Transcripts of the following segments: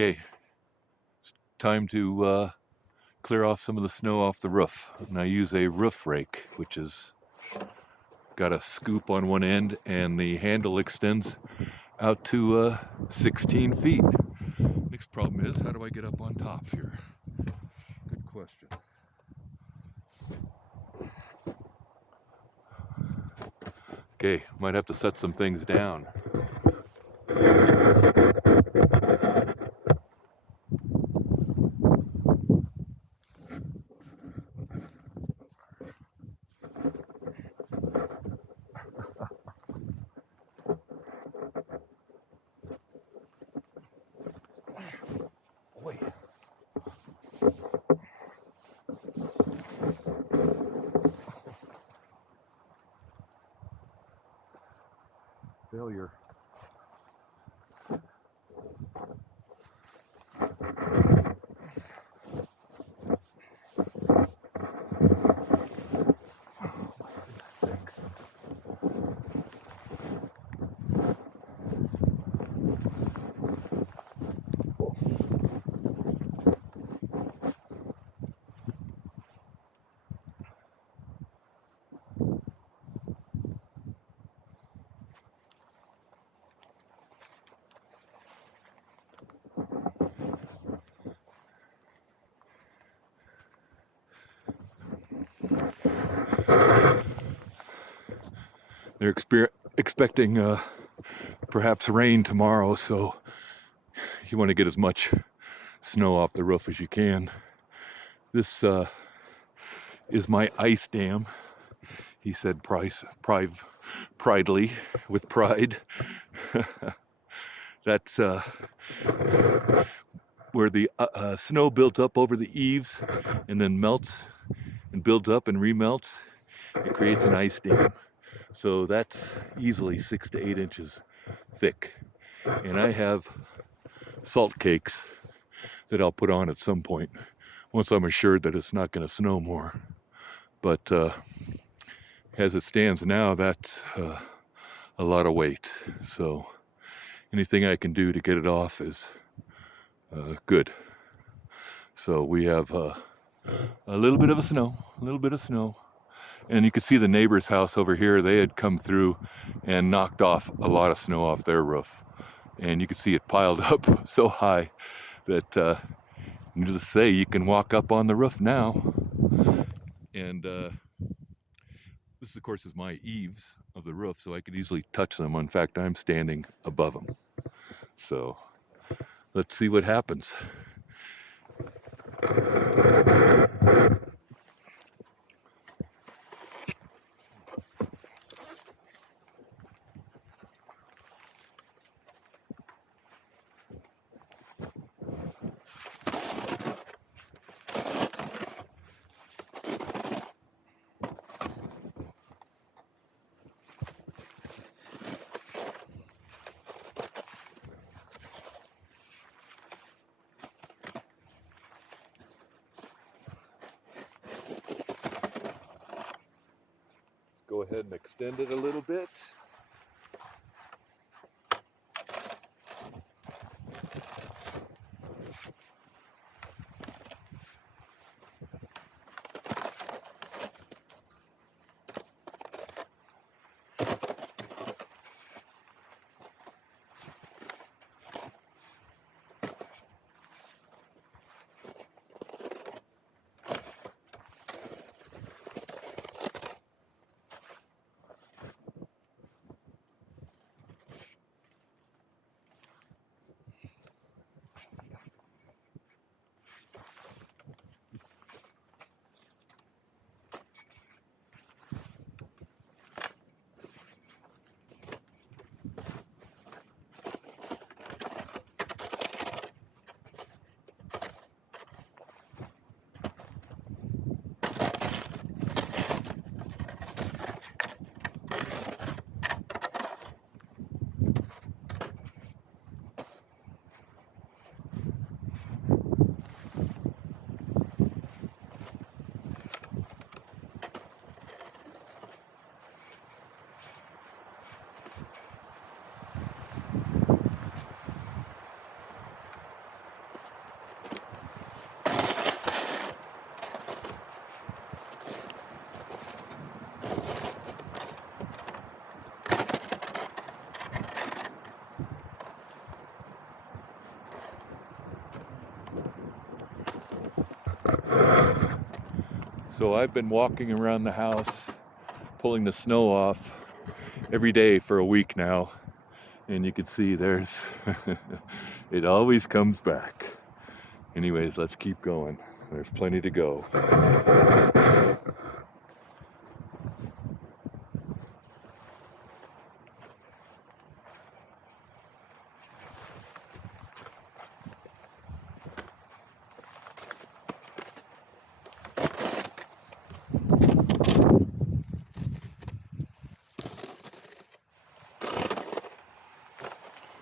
Okay, it's time to clear off some of the snow off the roof. And I use a roof rake, which is got a scoop on one end and the handle extends out to 16 feet. Next problem is, how do I get up on top here? Good question. Okay, might have to set some things down. Boy. Failure. They're expecting perhaps rain tomorrow, so you want to get as much snow off the roof as you can. This is my ice dam, he said pridely, with pride. That's where the snow builds up over the eaves and then melts and builds up and remelts. It creates an ice dam. So that's easily 6 to 8 inches thick. And I have salt cakes that I'll put on at some point once I'm assured that it's not going to snow more. But as it stands now, that's a lot of weight. So anything I can do to get it off is good. So we have a little bit of snow. And you could see the neighbor's house over here. They had come through and knocked off a lot of snow off their roof. And you could see it piled up so high that, needless to say, you can walk up on the roof now. And this, of course, is my eaves of the roof, so I could easily touch them. In fact, I'm standing above them. So let's see what happens. Go ahead and extend it a little bit. So I've been walking around the house, pulling the snow off every day for a week now. And you can see there's, it always comes back. Anyways, let's keep going. There's plenty to go.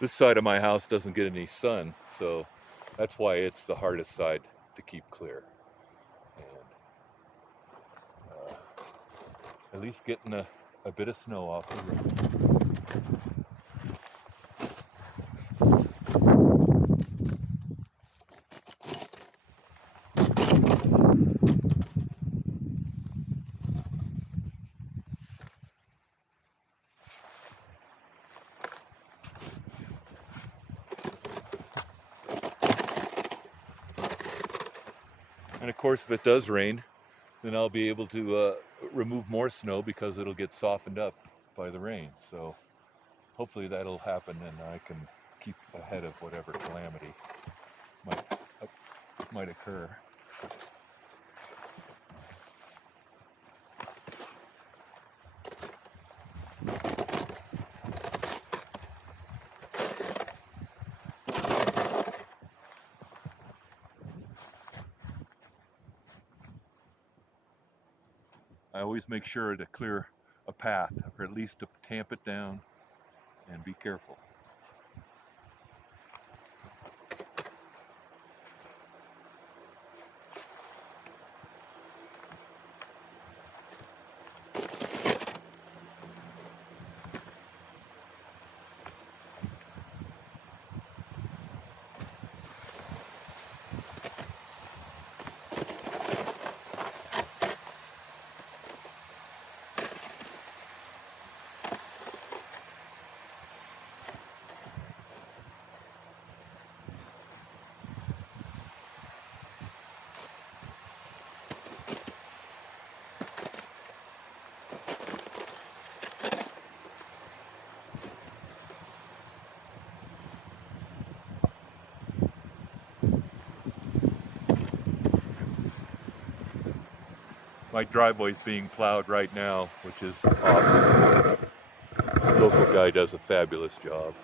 This side of my house doesn't get any sun, so that's why it's the hardest side to keep clear. And at least getting a bit of snow off the road. And of course, if it does rain, then I'll be able to remove more snow because it'll get softened up by the rain. So hopefully that'll happen and I can keep ahead of whatever calamity might occur. I always make sure to clear a path, or at least to tamp it down and be careful. My driveway's being plowed right now, which is awesome. The local guy does a fabulous job.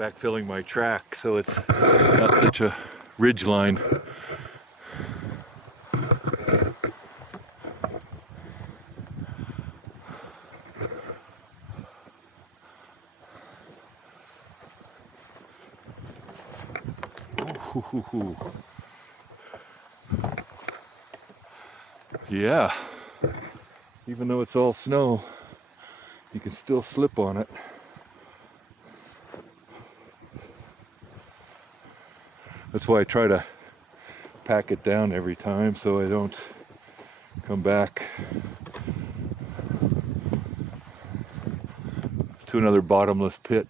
backfilling my track so it's not such a ridge line. Ooh. Yeah, even though it's all snow, you can still slip on it. That's why I try to pack it down every time so I don't come back to another bottomless pit.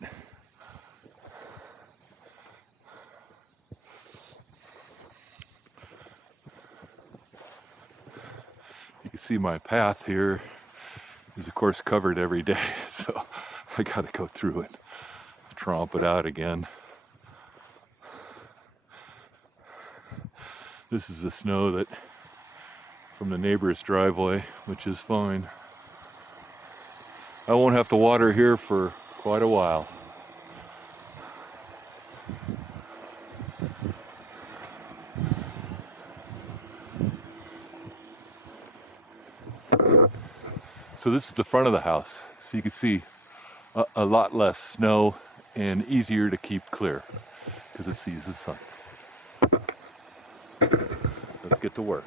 You can see my path here is of course covered every day, so I gotta go through it, tromp it out again. This is the snow that from the neighbor's driveway, which is fine. I won't have to water here for quite a while. So this is the front of the house, so you can see a lot less snow and easier to keep clear because it sees the sun. Let's get to work.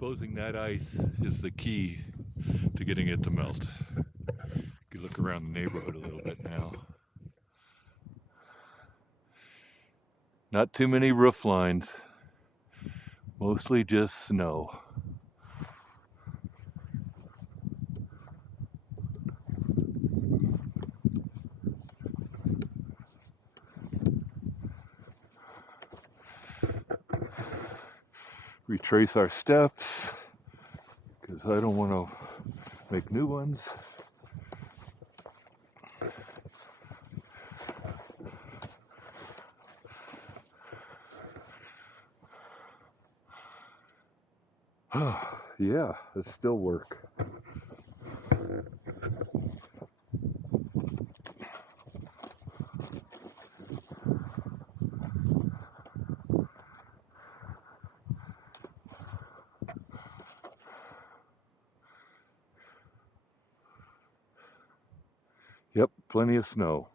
Exposing that ice is the key to getting it to melt. You can look around the neighborhood a little bit now. Not too many roof lines, mostly just snow. Retrace our steps because I don't want to make new ones. Yeah, it still work. Yep, plenty of snow.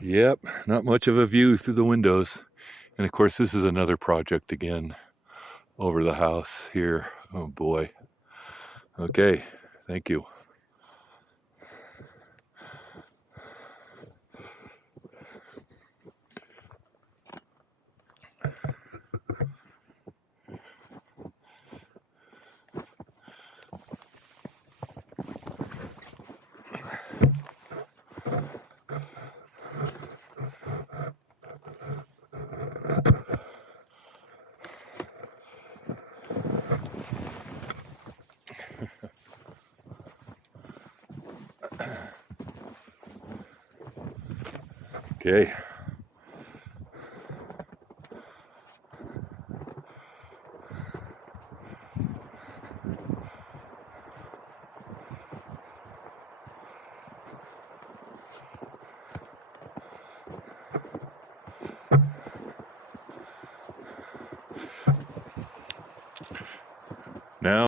Yep, not much of a view through the windows. And of course, this is another project again over the house here. Oh boy. Okay, thank you. Okay.